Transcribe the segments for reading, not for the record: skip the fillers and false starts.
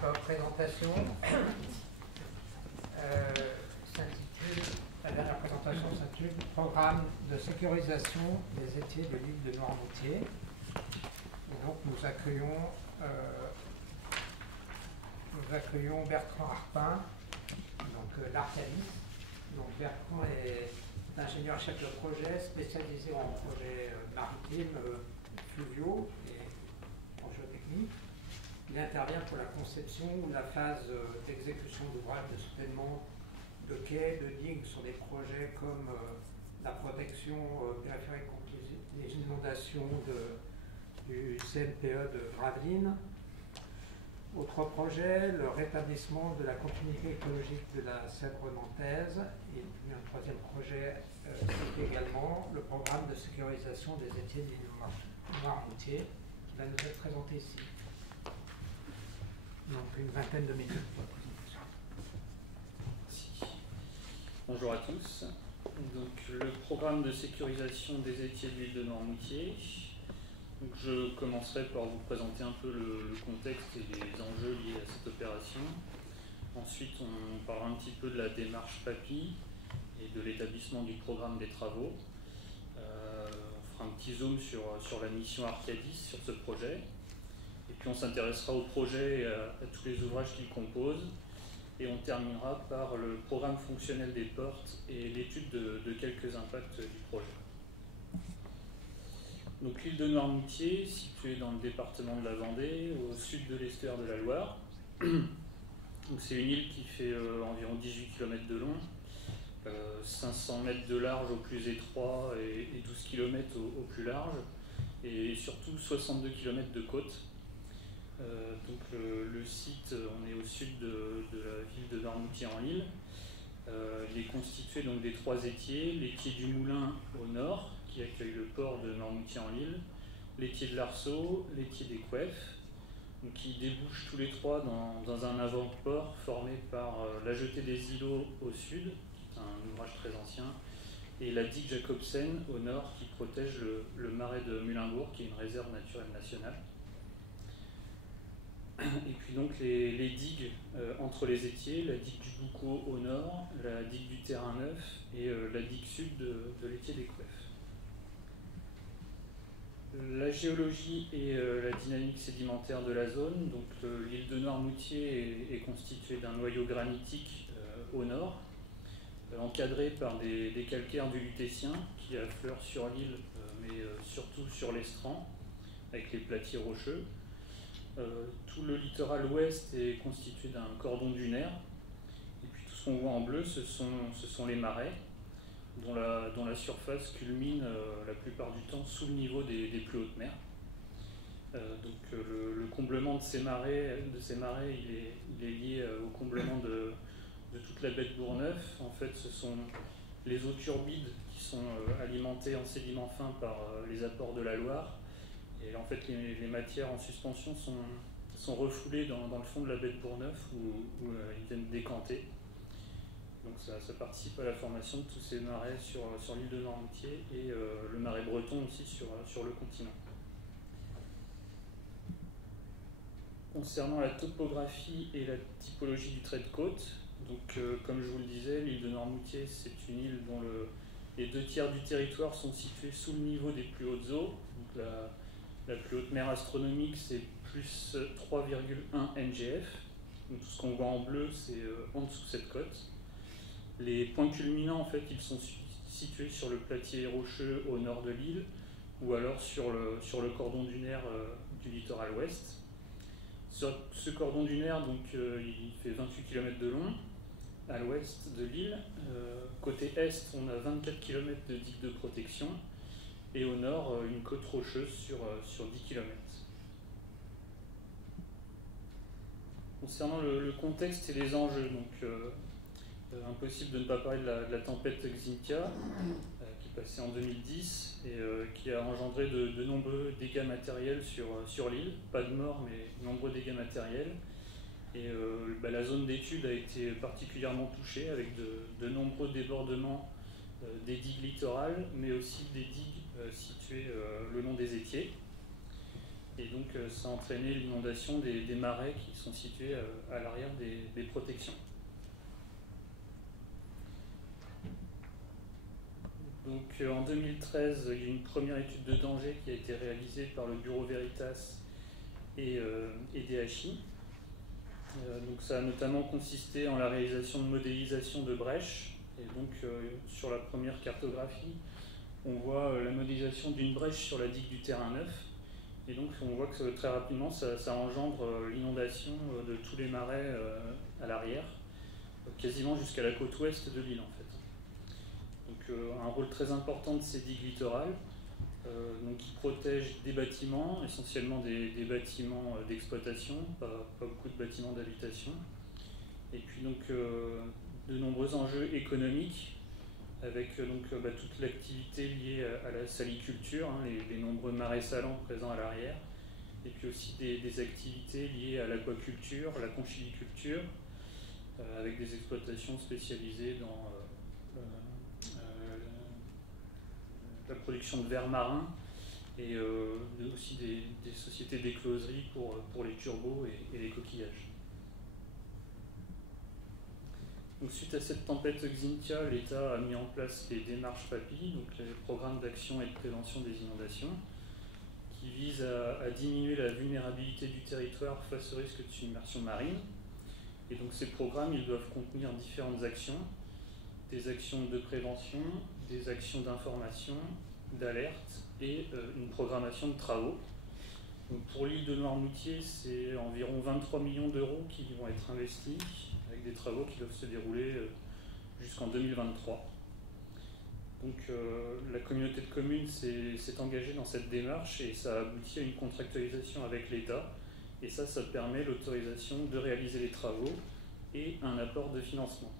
présentation la dernière présentation s'intitule Programme de sécurisation des étiers de l'île de Noirmoutier. Et donc nous accueillons Bertrand Harpin, donc l'Arcadis. Donc Bertrand est ingénieur-chef de projet spécialisé en projets maritimes, fluviaux et en géotechnique. Il intervient pour la conception ou la phase d'exécution d'ouvrages de soutènement de quais, de digues sur des projets comme la protection périphérique contre les inondations du CNPE de Gravelines. Autre projet, le rétablissement de la continuité écologique de la Sèvre nantaise. Et puis un troisième projet, c'est également le programme de sécurisation des étiers de l'île de Noirmoutier, qui va nous être présenté ici. Donc une vingtaine de minutes pour la présentation. Merci. Bonjour à tous. Donc le programme de sécurisation des étiers de l'île de Noirmoutier. Donc, je commencerai par vous présenter un peu le contexte et les enjeux liés à cette opération. Ensuite, on parlera un petit peu de la démarche PAPI et de l'établissement du programme des travaux. On fera un petit zoom sur la mission Arcadis sur ce projet. Et puis on s'intéressera au projet et à tous les ouvrages qu'il compose. Et on terminera par le programme fonctionnel des portes et l'étude de quelques impacts du projet. Donc l'île de Noirmoutier, située dans le département de la Vendée, au sud de l'estuaire de la Loire. C'est une île qui fait environ 18 km de long, 500 mètres de large au plus étroit et 12 km au plus large, et surtout 62 km de côte. Donc le site, on est au sud de la ville de Noirmoutier-en-l'Île. Il est constitué donc des trois étiers: l'étier du Moulin au nord, qui accueille le port de Noirmoutier-en-l'Île, l'étier de l'Arceau, l'étier des Coueffes, qui débouchent tous les trois dans un avant-port formé par la jetée des îlots au sud, qui est un ouvrage très ancien, et la digue Jacobsen au nord, qui protège le marais de Mulinbourg, qui est une réserve naturelle nationale. Et puis donc les digues entre les étiers, la digue du Boucau au nord, la digue du Terrain Neuf et la digue sud de l'étier des Coueffes. La géologie et la dynamique sédimentaire de la zone. Donc l'île de Noirmoutier est constituée d'un noyau granitique au nord, encadré par des calcaires du Lutétien qui affleurent sur l'île, mais surtout sur l'estran, avec les platiers rocheux. Tout le littoral ouest est constitué d'un cordon dunaire. Et puis tout ce qu'on voit en bleu, ce sont les marais, dont la surface culmine la plupart du temps sous le niveau des plus hautes mers. Donc le comblement de ces marais, il est lié au comblement de toute la baie de Bourgneuf. En fait, ce sont les eaux turbides qui sont alimentées en sédiments fins par les apports de la Loire. Et en fait, les matières en suspension sont refoulées dans le fond de la baie de Bourgneuf où ils viennent décanter. Donc ça participe à la formation de tous ces marais sur l'île de Noirmoutier et le marais breton aussi sur le continent. Concernant la topographie et la typologie du trait de côte, donc comme je vous le disais, l'île de Noirmoutier, c'est une île dont les 2/3 du territoire sont situés sous le niveau des plus hautes eaux. Donc la plus haute mer astronomique, c'est plus 3,1 NGF. Donc tout ce qu'on voit en bleu, c'est en dessous de cette côte. Les points culminants, en fait, ils sont situés sur le platier rocheux au nord de l'île, ou alors sur le cordon dunaire du littoral ouest. Sur ce cordon dunaire, donc, il fait 28 km de long à l'ouest de l'île. Côté est, on a 24 km de digues de protection, et au nord, une côte rocheuse sur 10 km. Concernant le contexte et les enjeux, donc impossible de ne pas parler de la tempête Xynthia, qui est passée en 2010 et qui a engendré de nombreux dégâts matériels sur l'île. Pas de morts, mais de nombreux dégâts matériels. Et la zone d'étude a été particulièrement touchée avec de nombreux débordements des digues littorales, mais aussi des digues situées le long des étiers. Et donc ça a entraîné l'inondation des marais qui sont situés à l'arrière des protections. Donc en 2013, il y a une première étude de danger qui a été réalisée par le Bureau Veritas et DHI. Donc ça a notamment consisté en la réalisation de modélisation de brèches. Et donc sur la première cartographie, on voit la modélisation d'une brèche sur la digue du Terrain Neuf. Et donc on voit que très rapidement ça engendre l'inondation de tous les marais à l'arrière, quasiment jusqu'à la côte ouest de l'île en fait. Donc un rôle très important de ces digues littorales, donc qui protègent des bâtiments, essentiellement des bâtiments d'exploitation, pas beaucoup de bâtiments d'habitation. Et puis donc de nombreux enjeux économiques, avec toute l'activité liée à la saliculture, hein, les nombreux marais salants présents à l'arrière, et puis aussi des activités liées à l'aquaculture, la conchiliculture, avec des exploitations spécialisées dans la production de vers marins, et aussi des sociétés d'écloserie pour les turbots et les coquillages. Donc, suite à cette tempête Xynthia, l'État a mis en place les démarches PAPI, donc les programmes d'action et de prévention des inondations, qui visent à diminuer la vulnérabilité du territoire face au risque de submersion marine. Et donc ces programmes, ils doivent contenir différentes actions, des actions de prévention, des actions d'information, d'alerte et une programmation de travaux. Donc pour l'île de Noirmoutier, c'est environ 23 millions d'euros qui vont être investis, avec des travaux qui doivent se dérouler jusqu'en 2023. Donc la communauté de communes s'est engagée dans cette démarche et ça a abouti à une contractualisation avec l'État. Et ça permet l'autorisation de réaliser les travaux et un apport de financement.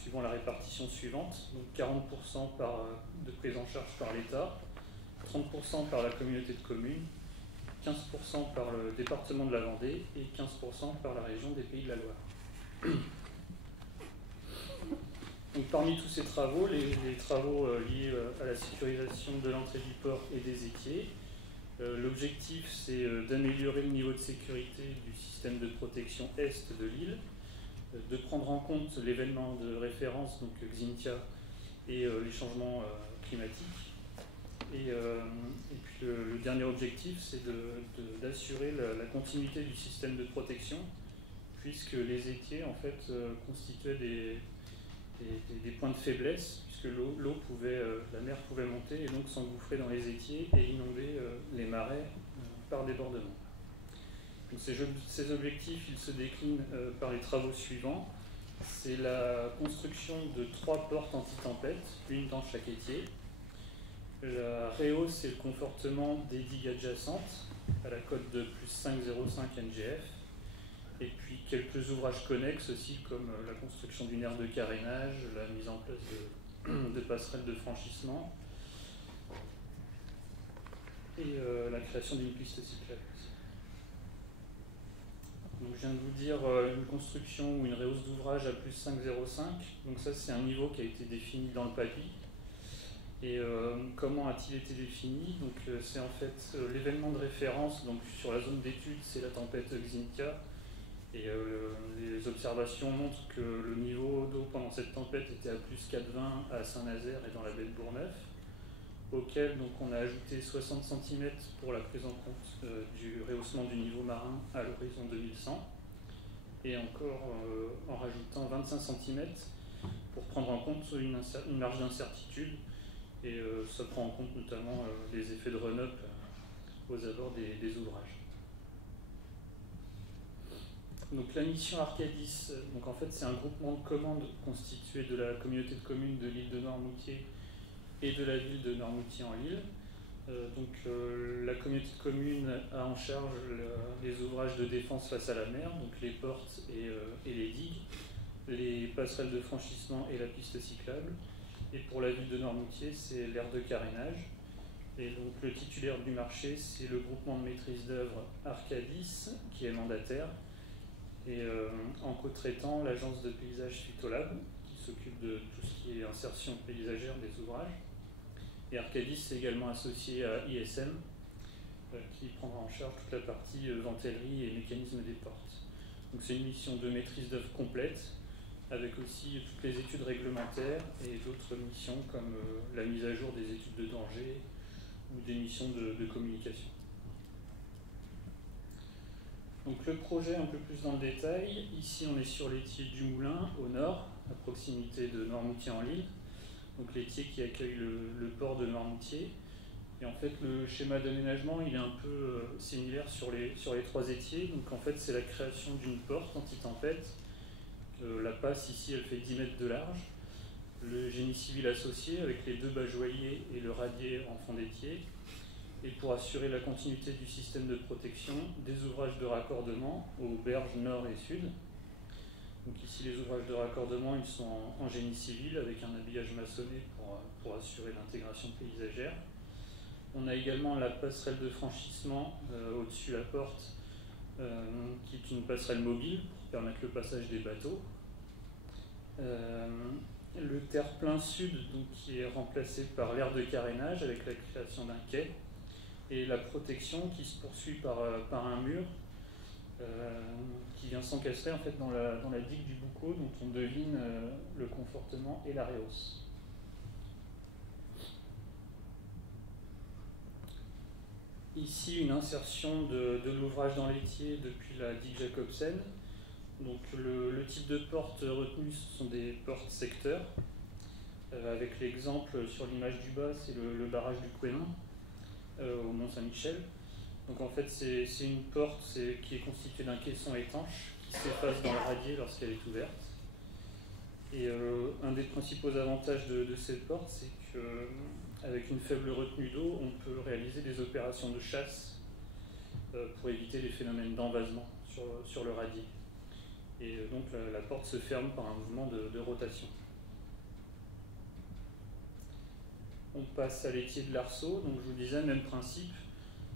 Suivant la répartition suivante, donc 40% de prise en charge par l'État, 30% par la communauté de communes, 15% par le département de la Vendée et 15% par la région des Pays de la Loire. Donc, parmi tous ces travaux, les travaux liés à la sécurisation de l'entrée du port et des équiers, l'objectif c'est d'améliorer le niveau de sécurité du système de protection est de l'île, de prendre en compte l'événement de référence, donc Xynthia, et les changements climatiques. Et puis le dernier objectif, c'est d'assurer la continuité du système de protection, puisque les étiers en fait constituaient des points de faiblesse, puisque la mer pouvait monter et donc s'engouffrer dans les étiers et inonder les marais par débordement. Donc ces objectifs, ils se déclinent par les travaux suivants. C'est la construction de 3 portes anti-tempête, une dans chaque étier. La réhausse, c'est le confortement des digues adjacentes à la cote de plus 5,05 NGF. Et puis quelques ouvrages connexes aussi, comme la construction d'une aire de carénage, la mise en place de passerelles de franchissement et la création d'une piste cyclable. Donc je viens de vous dire une construction ou une réhausse d'ouvrage à plus 5,05. Donc ça, c'est un niveau qui a été défini dans le PAPI. Et comment a-t-il été défini? Donc c'est en fait l'événement de référence donc, sur la zone d'étude, c'est la tempête Xynthia. Et les observations montrent que le niveau d'eau pendant cette tempête était à plus 4,20 à Saint-Nazaire et dans la baie de Bourgneuf, auquel donc, on a ajouté 60 cm pour la prise en compte du rehaussement du niveau marin à l'horizon 2100, et encore en rajoutant 25 cm pour prendre en compte une marge d'incertitude, et ça prend en compte notamment les effets de run-up aux abords des ouvrages. Donc la mission Arcadis, donc en fait c'est un groupement de commandes constitué de la communauté de communes de l'île de Noirmoutier et de la ville de Noirmoutier en Lille. La communauté de communes a en charge les ouvrages de défense face à la mer, donc les portes et les digues, les passerelles de franchissement et la piste cyclable. Et pour la ville de Noirmoutier, c'est l'aire de carénage. Et donc le titulaire du marché, c'est le groupement de maîtrise d'œuvre Arcadis, qui est mandataire. Et en co-traitant, l'agence de paysage Phytolab, qui s'occupe de tout ce qui est insertion paysagère des ouvrages. Et Arcadis est également associé à ISM, qui prendra en charge toute la partie ventellerie et mécanisme des portes. Donc c'est une mission de maîtrise d'œuvre complète, avec aussi toutes les études réglementaires et d'autres missions comme la mise à jour des études de danger ou des missions de communication. Donc le projet un peu plus dans le détail, ici on est sur l'étier du Moulin au nord, à proximité de Noirmoutier-en-l'Île, donc l'étier qui accueille le port de Noirmoutier. Et en fait le schéma d'aménagement il est un peu similaire sur les trois étiers, donc en fait c'est la création d'une porte anti-tempête. La passe ici elle fait 10 mètres de large, le génie civil associé avec les deux bas-joyers et le radier en fond d'étier, et pour assurer la continuité du système de protection, des ouvrages de raccordement aux berges nord et sud. Donc ici les ouvrages de raccordement ils sont en génie civil avec un habillage maçonné pour assurer l'intégration paysagère. On a également la passerelle de franchissement au-dessus de la porte qui est une passerelle mobile pour permettre le passage des bateaux. Le terre-plein sud donc, qui est remplacé par l'aire de carénage avec la création d'un quai et la protection qui se poursuit par un mur qui vient s'encastrer en fait dans la digue du Boucau dont on devine le confortement et la rehausse. Ici une insertion de l'ouvrage dans l'étier depuis la digue Jacobsen. Donc le type de porte retenue ce sont des portes secteurs. Avec l'exemple sur l'image du bas, c'est le barrage du Couesnon au Mont-Saint-Michel. Donc en fait c'est une porte qui est constituée d'un caisson étanche qui s'efface dans le radier lorsqu'elle est ouverte. Et un des principaux avantages de cette porte, c'est qu'avec une faible retenue d'eau, on peut réaliser des opérations de chasse pour éviter les phénomènes d'envasement sur le radier. Et donc la porte se ferme par un mouvement de rotation. On passe à l'étier de l'Arceau, donc je vous disais, même principe,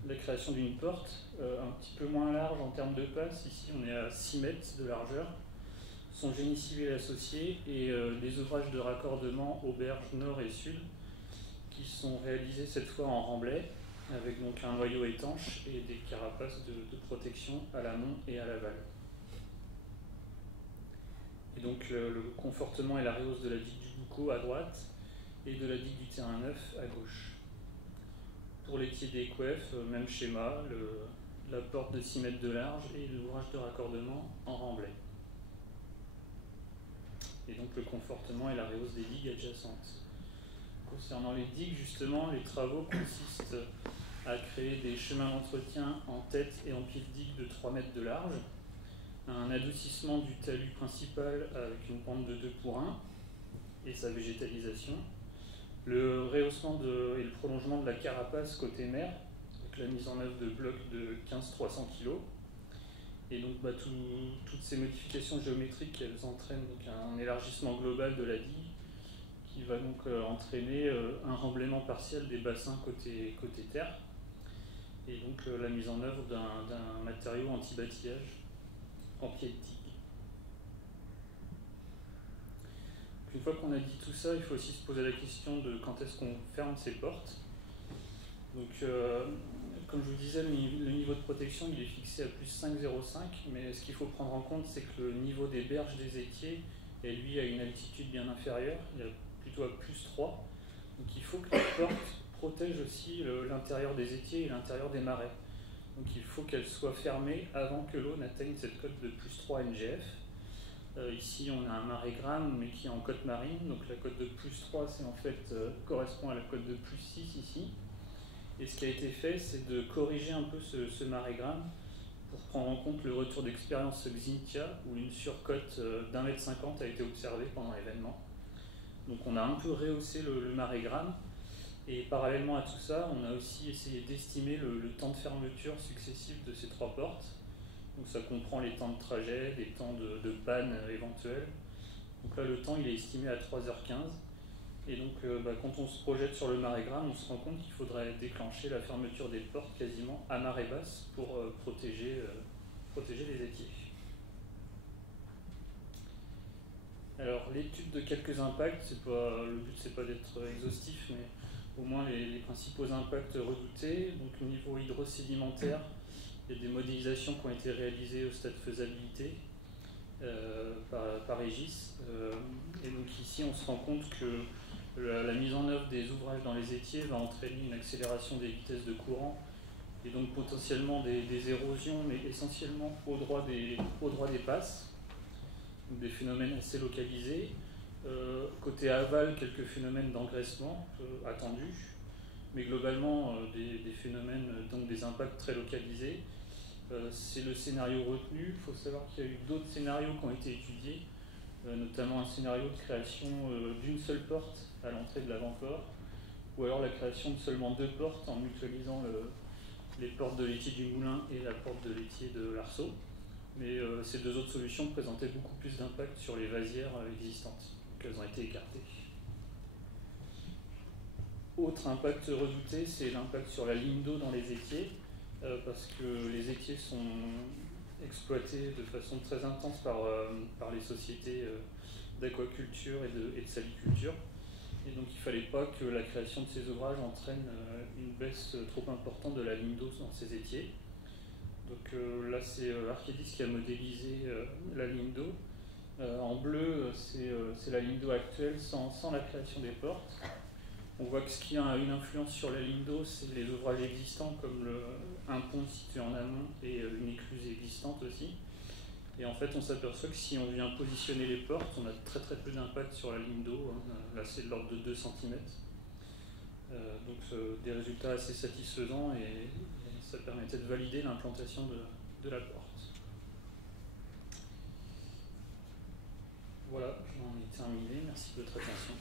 la création d'une porte, un petit peu moins large en termes de passe, ici on est à 6 mètres de largeur, son génie civil associé et des ouvrages de raccordement aux berges nord et sud qui sont réalisés cette fois en remblai, avec donc un noyau étanche et des carapaces de protection à l'amont et à l'aval. Et donc le confortement et la rehausse de la digue du Boucau à droite et de la digue du Terrain Neuf à gauche. Pour l'étier des Coueffes, même schéma, la porte de 6 mètres de large et l'ouvrage de raccordement en remblai. Et donc le confortement et la rehausse des digues adjacentes. Concernant les digues, justement, les travaux consistent à créer des chemins d'entretien en tête et en pied de digue de 3 mètres de large, un adoucissement du talus principal avec une pente de 2 pour 1 et sa végétalisation, le rehaussement et le prolongement de la carapace côté mer, avec la mise en œuvre de blocs de 15-300 kg. Et donc toutes ces modifications géométriques, elles entraînent donc un élargissement global de la digue qui va donc entraîner un remblaiement partiel des bassins côté terre et donc la mise en œuvre d'un matériau anti-batillage en pied de digue. Une fois qu'on a dit tout ça, il faut aussi se poser la question de quand est-ce qu'on ferme ces portes. Donc, comme je vous disais, le niveau de protection il est fixé à plus 5,05, mais ce qu'il faut prendre en compte, c'est que le niveau des berges des étiers est lui à une altitude bien inférieure, il est plutôt à plus 3. Donc il faut que les portes protègent aussi l'intérieur des étiers et l'intérieur des marais. Donc il faut qu'elles soient fermées avant que l'eau n'atteigne cette cote de plus 3 NGF. Ici on a un marégramme mais qui est en cote marine, donc la cote de plus 3 c'est en fait, correspond à la cote de plus 6 ici. Et ce qui a été fait c'est de corriger un peu ce marégramme pour prendre en compte le retour d'expérience Xintia où une surcote d'1,50 m a été observée pendant l'événement. Donc on a un peu rehaussé le marégramme et parallèlement à tout ça on a aussi essayé d'estimer le temps de fermeture successif de ces 3 portes. Donc ça comprend les temps de trajet, les temps de panne éventuels. Donc là le temps il est estimé à 3h15 et donc quand on se projette sur le marégramme on se rend compte qu'il faudrait déclencher la fermeture des portes quasiment à marée basse pour protéger les étiers. Alors l'étude de quelques impacts, le but c'est pas d'être exhaustif mais au moins les principaux impacts redoutés. Donc au niveau hydrosédimentaire, il y a des modélisations qui ont été réalisées au stade de faisabilité par Régis. Et donc ici, on se rend compte que la mise en œuvre des ouvrages dans les étiers va entraîner une accélération des vitesses de courant et donc potentiellement des érosions, mais essentiellement au droit des passes, donc des phénomènes assez localisés. Côté aval, quelques phénomènes d'engraissement attendus, mais globalement des phénomènes, donc des impacts très localisés. C'est le scénario retenu. Il faut savoir qu'il y a eu d'autres scénarios qui ont été étudiés, notamment un scénario de création d'une seule porte à l'entrée de l'avant-port, ou alors la création de seulement 2 portes en mutualisant les portes de l'étier du Moulin et la porte de l'étier de l'Arceau. Mais ces 2 autres solutions présentaient beaucoup plus d'impact sur les vasières existantes, donc elles ont été écartées. Autre impact redouté, c'est l'impact sur la ligne d'eau dans les étiers, parce que les étiers sont exploités de façon très intense par les sociétés d'aquaculture et de saliculture. Et donc il ne fallait pas que la création de ces ouvrages entraîne une baisse trop importante de la ligne d'eau dans ces étiers. Donc là c'est Arcadis qui a modélisé la ligne d'eau. En bleu, c'est la ligne d'eau actuelle sans la création des portes. On voit que ce qui a une influence sur la ligne d'eau, c'est les ouvrages existants comme un pont situé en amont et une écluse existante aussi. Et en fait, on s'aperçoit que si on vient positionner les portes, on a très très peu d'impact sur la ligne d'eau. Là, c'est de l'ordre de 2 cm. Donc des résultats assez satisfaisants et ça permettait de valider l'implantation de la porte. Voilà, j'en ai terminé. Merci de votre attention.